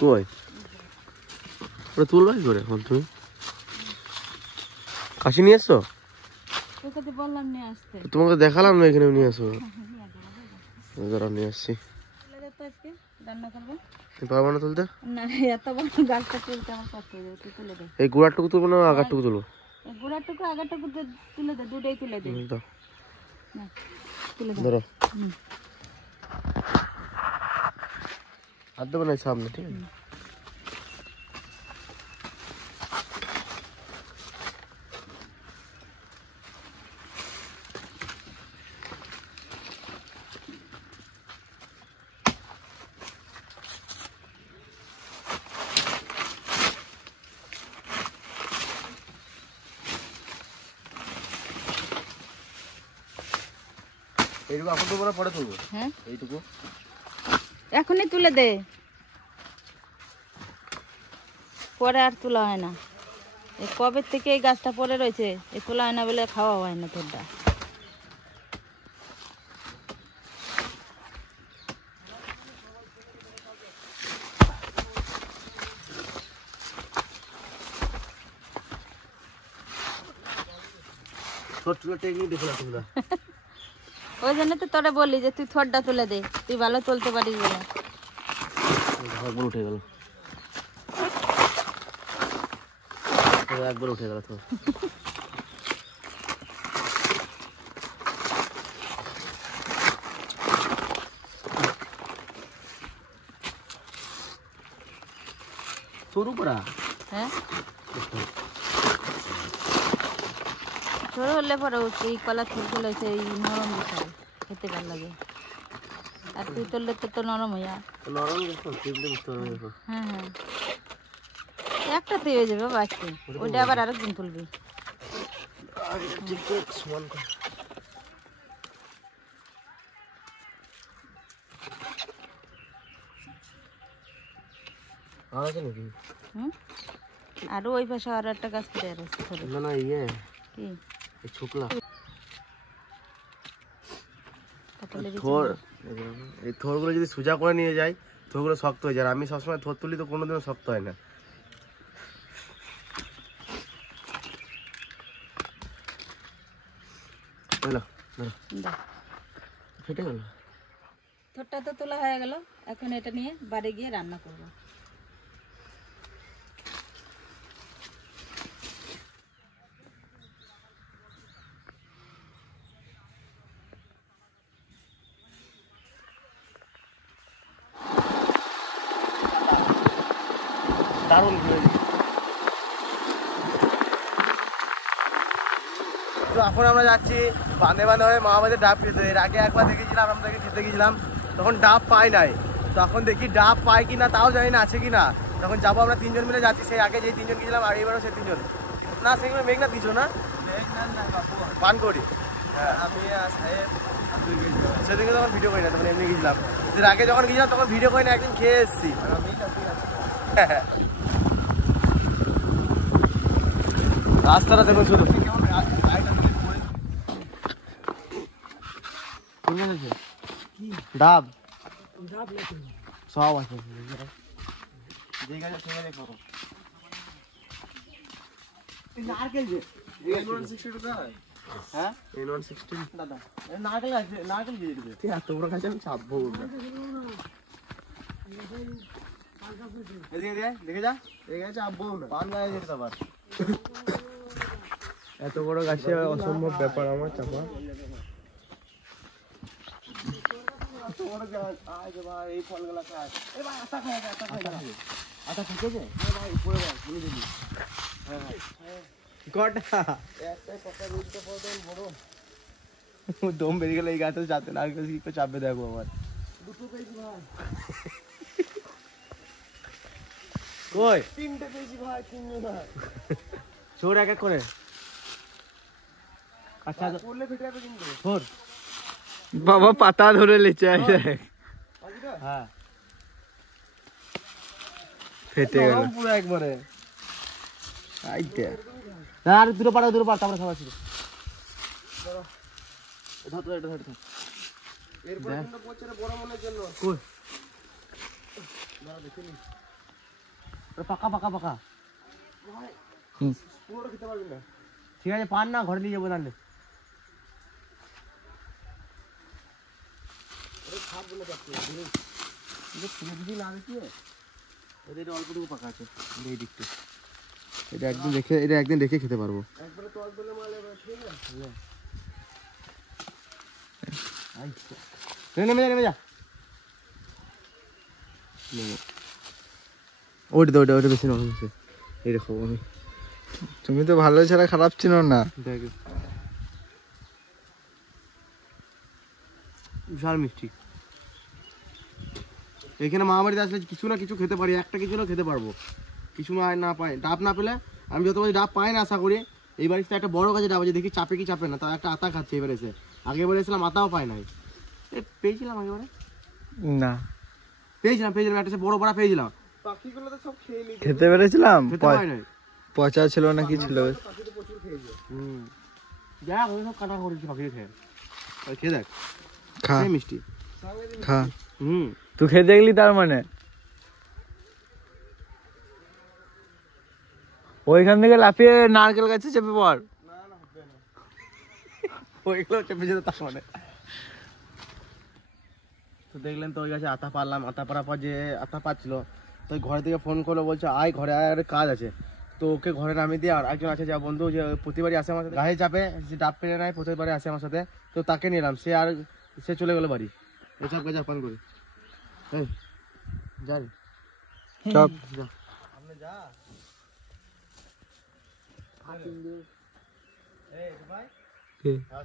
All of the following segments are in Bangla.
কই ওটা তুলবা কি করে এখন তুমি? কাশি নিয়ে এসছো? তোকে বললাম নিয়ে আসতে। তোমাকে দেখালাম না এখানে নিয়ে আসো। দাঁড়া নিয়ে আসছি। রান্না করবো পারবো না তুলতে? না, এত বড় গাছটা তুলতে আমার কষ্ট হয়ে যাবে। তুই তুলে দে। এই গোড়াটুকু তুলবো না আগারটুকু তুলবো? এই গোড়াটুকু আগারটুকু তুলে দে, দুটোই তুলে দে। না, তুলে দে। ধরো হাত দেবো না সামনে, ঠিক আছে? এইটুকু এখন তুলবো না পরে তুলবো? হ্যাঁ, এইটুকু এখনই তুলে দে, পরে আর তোলা হয় না। এই কবে থেকে এই গাছটা পড়ে রয়েছে, এই তোলা হয় না বলে খাওয়া হয় না তোরটা। ওই জন্য তো তোরা বলি যে তুই থোড়টা তুলে দে, তুই ভালো তুলতে পারিস বলে। একবার উঠে গেল, একবার উঠে গেল তো। সরু করা, হ্যাঁ সরু হলে পরে এই কলা থুল তুলেছে, এই নরম বিষয় খেতে ভালো লাগে। আর তুই তুললে তো নরম হইয়া নরম বুঝতে পারবে। হ্যাঁ হ্যাঁ, একটা তুই হয়ে যাবে বাঁচতে, ওইটা আবার আরেকদিন তুলবি। সমান আছে নাকি? আর ওই পাশে আর একটা গাছ কেটে আছে। না না, ইয়ে কি এই ছোকলা থোর, এই থোরগুলো যদি সোজা করে নিয়ে যায় থোরগুলো শক্ত হয়ে যায়। আর আমি সবসময় থোর তুলি তো কোনোদিনও শক্ত হয় না। ফেটে গেল। থোরটা তো তোলা হয়ে গেল, এখন এটা নিয়ে বাড়ি গিয়ে রান্না করবো। দারুণ। তো এখন আমরা যাচ্ছি বাঁধে বাঁধে হয়ে মামাবাদের ডাব খেতে। এর আগে একবার দেখেছিলাম, আমাদেরকে খেতে গেছিলাম, তখন ডাব পাই নাই। তখন দেখি ডাব পাই কিনা তাও জানি না আছে কিনা। তখন যাবো আমরা তিনজন মিলে যাচ্ছি, সেই আগে যেই তিনজন গেছিলাম আর এবারও সেই তিনজন না। সেগুলো মেঘনাথ কিছু না, পানকড়ি। হ্যাঁ, আমি সেদিনকে তখন ভিডিও করি না, তখন এমনি গেছিলাম। এর আগে যখন গেছিলাম তখন ভিডিও করি না, একদিন খেয়ে এসেছি। হ্যাঁ, রাস্তাটা দেখুন শুধু ডাব সব আছে। নারকেল যে হ্যাঁ, দাদা নারকেল আছে, নারকেল দিয়ে দেবে। এত বড় গাছ আমি চাপবো না। দেখে যা, এই গাছে চাপবো না, পান গায়ে যেতে আবার। এত বড় গাছে অসম্ভব ব্যাপার আমার চাপা। এই ফলগুলা খায়, আটা খায়, আটা খেয়েছে ভাই, পড়ে যায় ভুলে দিবি। কটা দম বেরিয়ে গেলে এই গাছে চাপতে না, কি করে চাপবে দেখো আমার। দুটো পেয়েছি ভাই, কই তিনটে পেয়েছি ভাই, তিনজন ছোট এক এক করে। আচ্ছা করলে ফেটে যাবে কিন্তু। ছোট বাবা পাতা ধরে লেচে আছে। হ্যাঁ, ফেটে গেল পুরো একবারে। আইতে আর দুটো পাড়া, দুটো পাড়া, তারপরে খাওয়া ছিল। এরপরে কিন্তু বড় মনের জন্য কই দাঁড়া দেখে নি। পাকা পাকা পাকা পুরোটা খেতে পারবি না। ঠিক আছে পান না, ঘরে নিয়ে যাবো তাহলে। অল্পটুকু পাকা আছে এই দিকটা, এটা একদিন দেখে খেতে পারবো। নেমে যা। ওইটা বেশি নরম হচ্ছে, এইরকম আমি। তুমি তো ভালো ছাড়া খারাপ ছিল না। দেখ বিশাল মিষ্টি। এখানে মামাবাড়িতে আসলে কিছু না কিছু খেতে পারি, একটা কিছু না খেতে পারবো। কিছু না পাই, ডাব না পেলে আমি যত বছর ডাব পাই না আশা করি। এই বাড়িতে একটা বড় গাছে ডাব আছে, দেখি চাপে কি চাপে না, তাও একটা আতা খাচ্ছে এবার এসে। আগেবার এসেছিলাম আতাও পাই নাই। পেয়েছিলাম আগেবারে না পেয়েছিলাম একটা বড় বড় পেয়েছিলাম। খেতে পেরেছিলাম, খেতে পাই নাই। পচা ছিল না কি ছিল। দেখ ওই সব কাটা করেছি পাখি খেয়ে। খেয়ে দেখ, খা মিষ্টি খা। তুই খেয়ে দেখলি তার মানে? ওইখান থেকে লাফিয়ে নারকেল গাছে চেপে পড়। ওইগুলো চেপে যেত তার মানে। তো দেখলেন তো ওই গাছে আতা পারলাম, আতা পাড়ার পর যে আতা পাচ্ছিল তো ঘরে থেকে ফোন করলো, বলছে আয় ঘরে আয়, আর কাজ আছে। তো ওকে ঘরে নামিয়ে দিয়ে আর একজন আছে যা বন্ধু, যে প্রতিবারই আসে আমার সাথে গায়ে চাপে, যে ডাব পেরে নেয় প্রতিবারই আসে আমার সাথে। তো তাকে নিলাম, সে চলে গেলো বাড়ি। এসব কাজ পান করে যা চপ যা সামনে যা।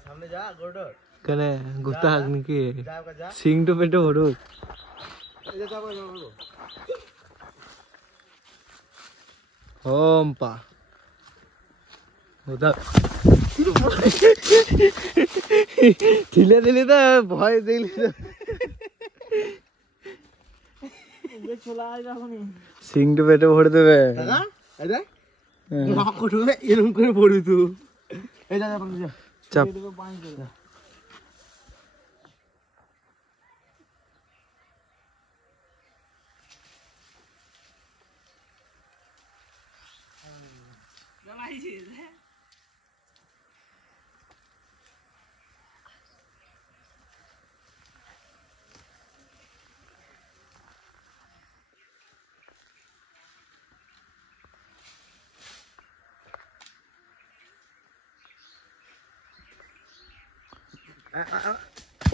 সামনে যা গোডর কেন গুস্তা হাক নাকি? যা ওকে যা। সিং তো পেটে ভরুক। ওম পা ছিলে দিলি তো ভয় দেখলি তো। সিং তো পেটে ভরে দেবে। এরকম করে পড়বি তুই। এই যা চাপ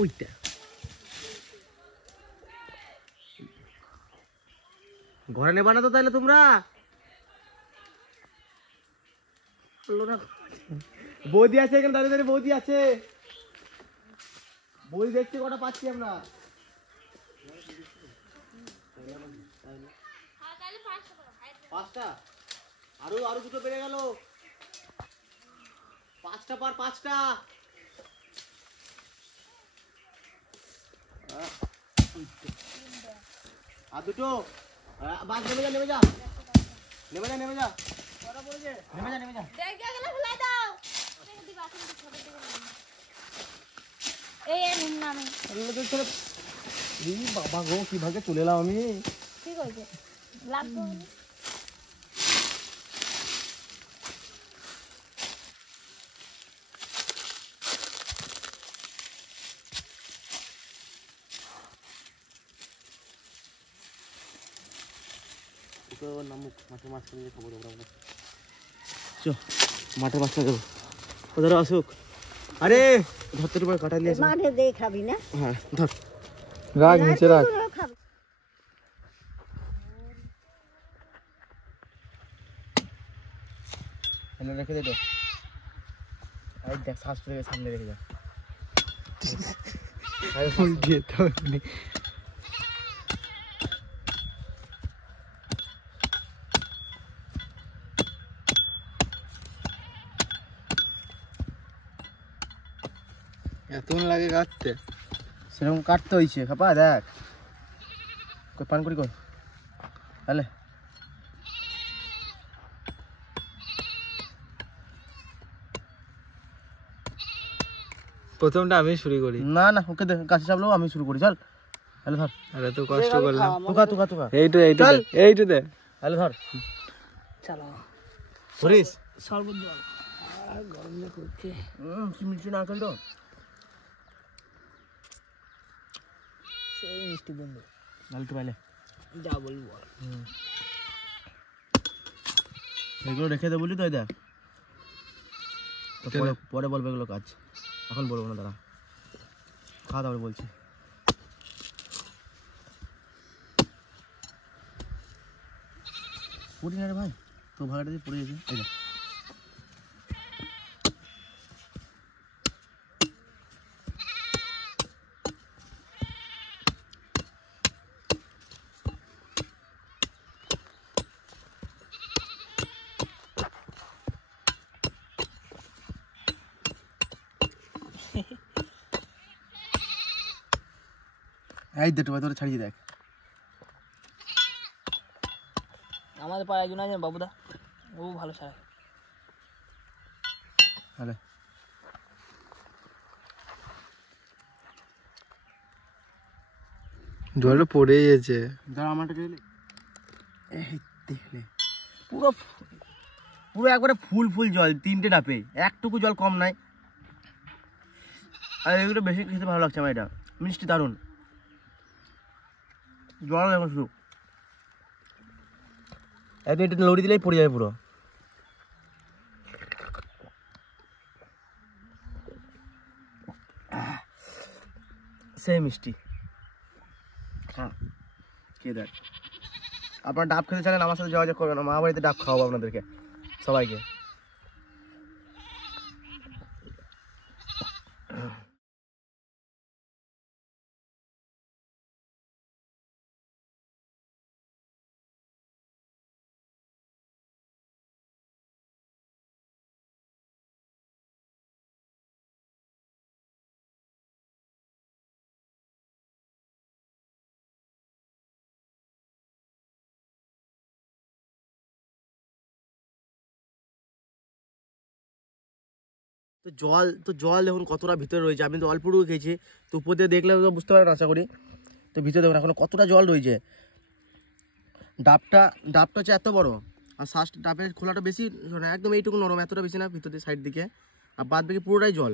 ওইটা ঘরে নেবা না তো তাইলে তোমরা? বৌদি আছে এখানে, দাঁড়িয়ে দাঁড়িয়ে বৌদি আছে। বৌদি দেখতে কটা পাচ্ছি আমরা। পাঁচটা আরো দুটো বেড়ে গেল। পাঁচটা পার পাঁচটা। আর দুটো বাস নেমে যা নেমে যা নেমে যা নেমে যা নেমে যা নেমে যা। বাবা গো কি ভাগে চলে এলাম আমি। মাঠের মাছটা দেবো ওদের আসুক। আরে ধরতে পারে কাটা নিয়ে মাঠে দিয়ে খাবি না? হ্যাঁ ধর রাখ নিচে রাখ। রেখে দে। আরে দেখ শ্বাস ফেলে সামনে রেখে যা। এতক্ষণ লাগে কাটতে? সেরকম কাটতে হয়েছে খাপা দেখ কই পান করি কই তাহলে। প্রথমটা আমি শুরু করি। না না ওকে দে, গাছে চাপলেও আমি শুরু করি। চল তাহলে ধর। আরে তো কষ্ট করলাম। তুকা তুকা তুকা এইটু দে। তাহলে ধর চলো ধরিস শরবত জল গরম না করছে কি মিষ্টি নারকেল তো সেই মিষ্টি বন্ধু নারকেল পাইলে যা বলবি বল এগুলো রেখে দেবো বলি তো দেখ পরে পরে বলবে এগুলো কাজ এখন বলবো না দাঁড়া খাওয়া দাওয়া বলছি পড়ি না রে ভাই তো ভাড়াটা দিয়ে পড়ে গেছে এই দেখ এই দুটো তোরা ছাড়িয়ে দেখ আমাদের পাড়ায় একজন আছে বাবুদা ও ভালো সারা হ্যালো জল পড়ে গেছে যারা আমারটাকে এই দেখলে পুরো পুরো একবারে ফুল ফুল জল তিনটে ডাবে একটুকু জল কম নাই আর এগুলো বেশি খেতে ভালো লাগছে আমার এটা মিষ্টি দারুণ জল দেখো শুধু একদিন এটা লড়ি দিলেই পড়ে যাবে পুরো সেই মিষ্টি হ্যাঁ কে দেখ আপনার ডাব খেতে চাইলেন আমার সাথে যোগাযোগ করবেন মা বাড়িতে ডাব খাওয়াবো আপনাদেরকে সবাইকে তো জল দেখুন কতটা ভিতরে রয়েছে আমি তো অল্পটুকু খেয়েছি তো উপর দিয়ে দেখলে তো বুঝতে পারবেন আশা করি তো ভিতরে দেখুন এখন কতটা জল রয়েছে ডাবটা হচ্ছে এত বড় আর শ্বাস ডাবের খোলাটা বেশি না একদম এইটুকু নরম এতটা বেশি না ভিতরে সাইড দিকে আর বাদ বাকি পুরোটাই জল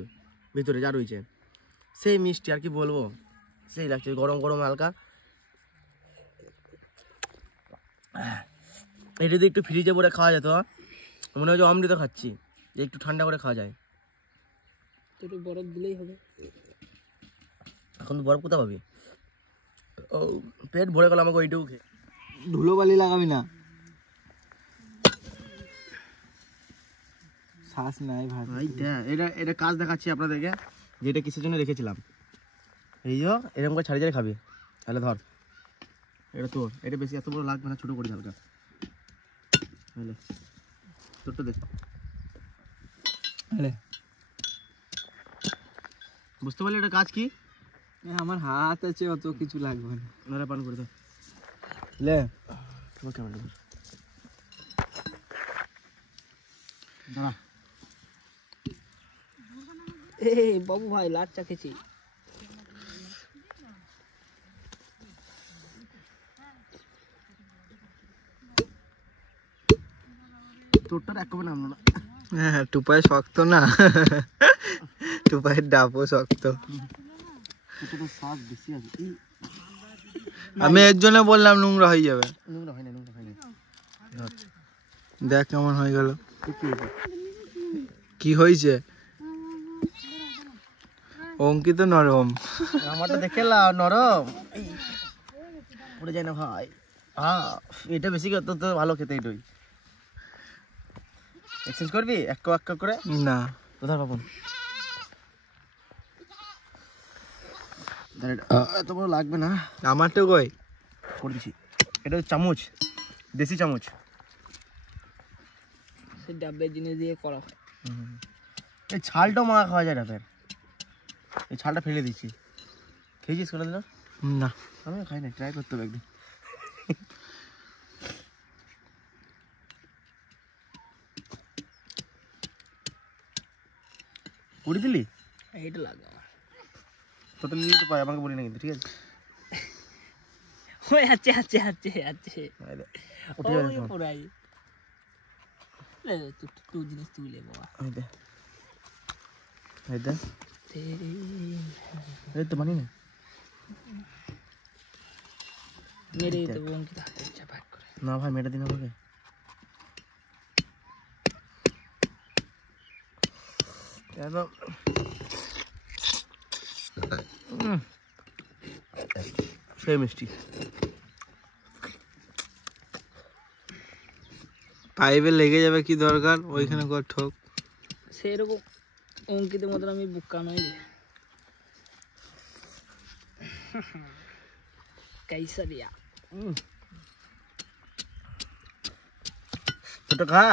ভিতরে যা রয়েছে সেই মিষ্টি আর কি বলবো সেই লাগছে গরম গরম হালকা এটা যদি একটু ফ্রিজে পরে খাওয়া যেত মনে হয় যে অমৃত খাচ্ছি যে একটু ঠান্ডা করে খাওয়া যায় একটু বরফ দিলেই হবে এখন তো বরফ কোথা পাবি ও পেট ভরে গেল আমাকে ওইটুকু খেয়ে ধুলো বালি লাগাবি না শ্বাস নাই ভাই এটা কাজ দেখাচ্ছি আপনাদেরকে যেটা কিসের জন্য রেখেছিলাম এই যে এরকম করে ছাড়িয়ে খাবি তাহলে ধর এটা তোর এটা বেশি এত বড় লাগবে না ছোটো করি হালকা তাহলে তোরটা দেখ বুঝতে পারলি এটা কাজ কি আমার হাত আছে অত কিছু লাগবে না নারে পান করে দাও লে তোমার ক্যামেরা দাঁড়া এ বাবু ভাই লাট চা খেয়েছি তোরটা এক কবে নামলো না হ্যাঁ টুপায় শক্ত না টুপায়ের ডাবও শক্ত তোরটা তো শ্বাস বেশি আছে আমি এর জন্য বললাম নোংরা হয়ে যাবে নোংরা হয় না দেখ কেমন হয়ে গেল কি হয়েছে অঙ্কিত নরম আমারটা দেখে নরম পড়ে যায় না ভাই এটা বেশি তো তো ভালো খেতে এটাই এক্সচেঞ্জ করবি এক করে না কোথায় পাবো এত বড় লাগবে না আমারটা কই করে দিচ্ছি এটা চামচ দেশি চামচ সে ডাবের জিনিস দিয়ে করা হয় এই ছালটাও মাখা খাওয়া যায় ডাবের এই ছালটা ফেলে দিচ্ছি খেয়েছিস কোনো দিন না আমি খাই না ট্রাই করতে হবে একদিন পুরি দিলি এইটা লাগে তোটা নিলে তো পাই আমাকে বলি না কিন্তু ঠিক আছে ওই আছে আছে আছে আছে এই দে, উঠে ওই যাবে সব। পুরাই লে তুই জিনিস তুলে বাবা এই দে এই দে এই তো মানি না মেরে তো অঙ্কিত হাতে চাপাক করে না ভাই মেটা দিন আমাকে একদম সেই মিষ্টি পাইপে লেগে যাবে কি দরকার ওইখানে কর ঠোক সেরকম অঙ্কিতের মতন আমি বুক্কা নই রে कैसा दिया ছোট খা